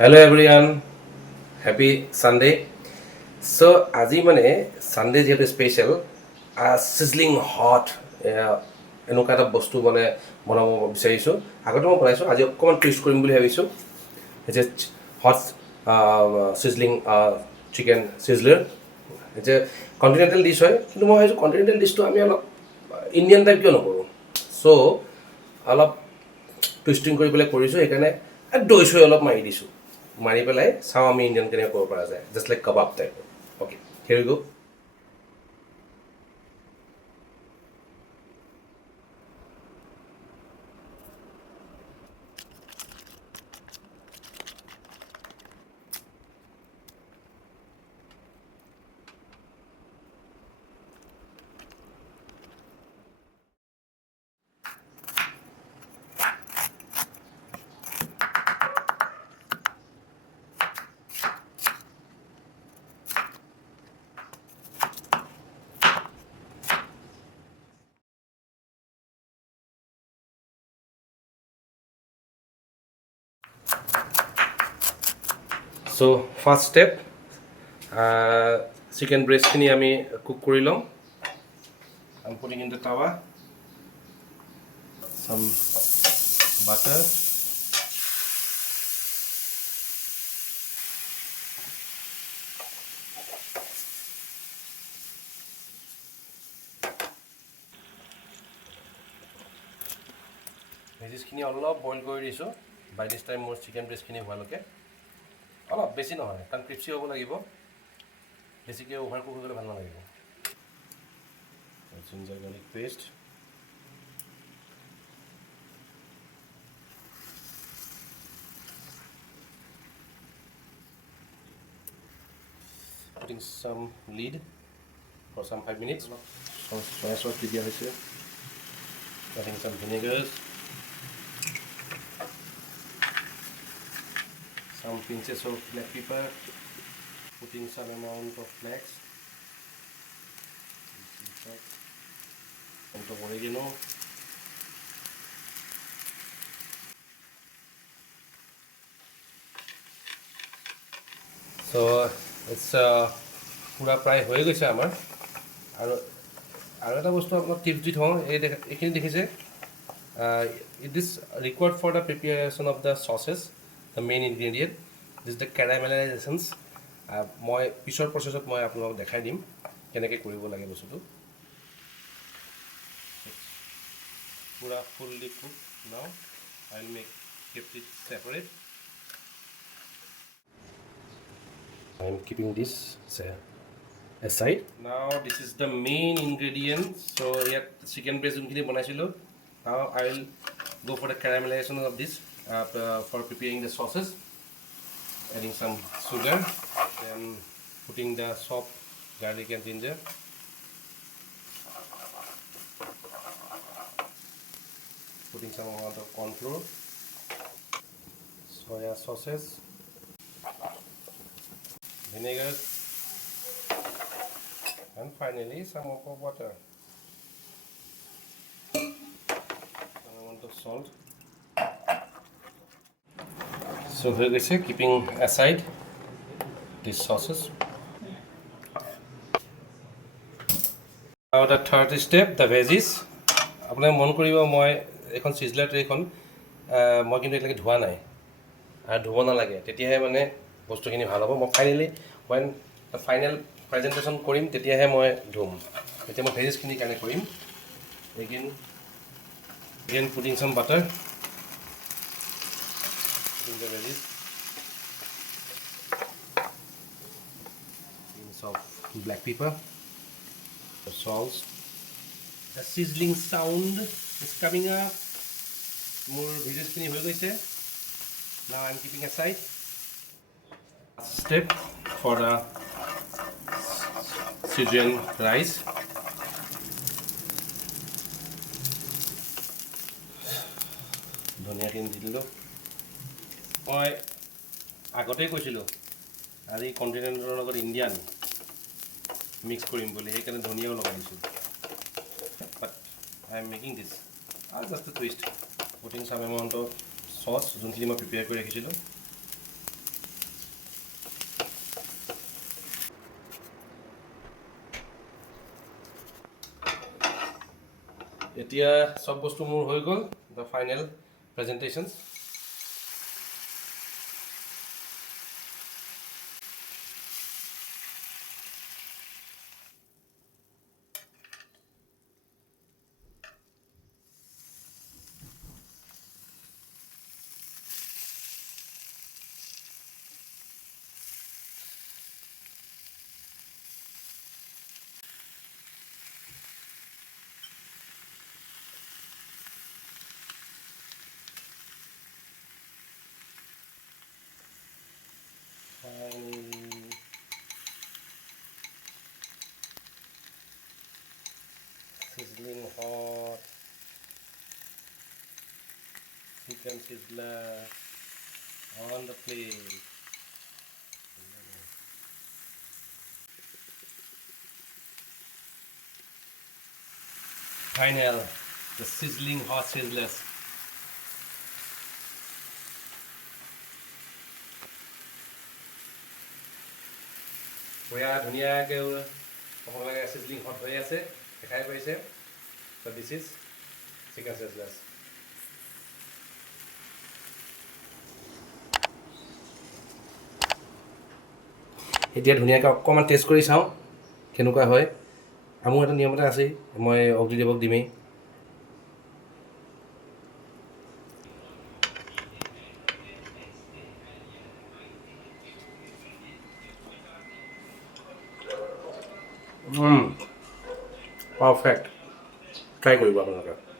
Hello everyone, happy Sunday. So, আজি মানে Sunday যেহেতু স্পেচিয়েল sizzling hot এনেকুৱা এটা বস্তু মানে বনাব বিচাৰিছোঁ। আগতে মই বনাইছোঁ, আজি অকণমান টুইষ্ট কৰিম বুলি ভাবিছোঁ। যে হট sizzling চিকেন sizzler যে কণ্টিনেণ্টেল ডিছ হয়, কিন্তু মই ভাবিছোঁ কণ্টিনেণ্টেল ডিছটো আমি অলপ ইণ্ডিয়ান টাইপ কিয় নকৰোঁ। চ' অলপ টুইষ্টিং কৰি পেলাই কৰিছোঁ, সেইকাৰণে দৈ চৈ অলপ মাৰি দিছোঁ। মাৰি পেলাই চাওঁ আমি ইণ্ডিয়ান কেনেকৈ কৰিব পৰা যায়, just like kebab type. Okay, here we go. So' first step, chicken ব্ৰেষ্টখিনি আমি কুক কৰি ল'ম। I'm putting in the tawa some butter, ভেজিছখিনি অলপ বইল কৰি দিছোঁ। বাই দিছ টাইম মোৰ চিকেন ব্ৰেষ্টখিনি হোৱালৈকে অলপ বেছি নহয়, কাৰণ ক্ৰিপচি হ'ব লাগিব, বেছিকৈ অভাৰ কুক হৈ গ'লে ভাল নালাগিব। Ginger garlic paste, putting some lid for some 5 minutes. Some soy sauce di দিয়া হৈছে, adding some vinegars, some pinches of black pepper, putting some amount of flax, and of oregano. So it's পুৰা প্ৰায় হৈ গৈছে আমাৰ। আৰু এটা বস্তু আপোনাক টিপছ দি থওঁ, এইখিনি দেখিছে, it is required for the preparation of the sauces, the main ingredient this the caramelisations. মই পিছৰ প্ৰচেছত মই আপোনালোকক দেখাই দিম কেনেকৈ কৰিব লাগে বস্তুটো। পুৰা fully cook now, I will keep it separate. I am keeping this aside. Now this is the main ingredient. So here chicken breast যোনখিনি বনাইছিলোঁ, now I will go for the caramelization of this for preparing the sauces. Adding some sugar, then putting the chopped garlic and ginger, putting some amount of corn flour, soya sauces, vinegar, and finally some of water, some amount of salt. So here is keeping aside these sauces. Now the third step, the veggies. আপোনাক মন কৰিব, মই এখন চিজলাৰ ট্ৰেখন মই কিন্তু এতিয়ালৈকে ধোৱা নাই, আৰু ধুব নালাগে, তেতিয়াহে মানে বস্তুখিনি ভাল হ'ব। মই when the final presentation কৰিম তেতিয়াহে মই ধুম। এতিয়া মই ভেজিছখিনিৰ কাৰণে কৰিম। Again putting some butter, putting the veggies, pinch of black pepper, the salt. The sizzling sound is coming up. More ভেজিছখিনি হৈ গৈছে। Now I'm keeping aside. Step for the Syrian rice. ধনিয়াখিনি দি দিলোঁ। মই আগতেই কৈছিলোঁ আজি কণ্টিনেণ্টেলৰ লগত ইণ্ডিয়ান মিক্স কৰিম বুলি, সেইকাৰণে ধনিয়াও লগাই দিছোঁ। বাট আই এম মেকিং দিছ জাষ্ট টুইষ্ট, পুটিং চাম এমাউণ্ট অফ চচ যোনখিনি মই প্ৰিপেয়াৰ কৰি ৰাখিছিলোঁ, এতিয়া সব বস্তু মোৰ হৈ গ'ল the final presentation sizzling hot chicken sizzler on the plate. Final, the sizzling hot sizzlers. ধুনীয়াকৈ আপোনালোকে sizzling hot হৈ আছে দেখাই পাইছে so this is chicken sizzlers এতিয়া ধুনীয়াকৈ অকণমান টেষ্ট কৰি চাওঁ কেনেকুৱা হয় মোৰ এটা নিয়ম এটা আছে মই অগ্নিদেৱক দিমেই পাৰফেক্ট ট্ৰাই কৰিব আপোনালোকে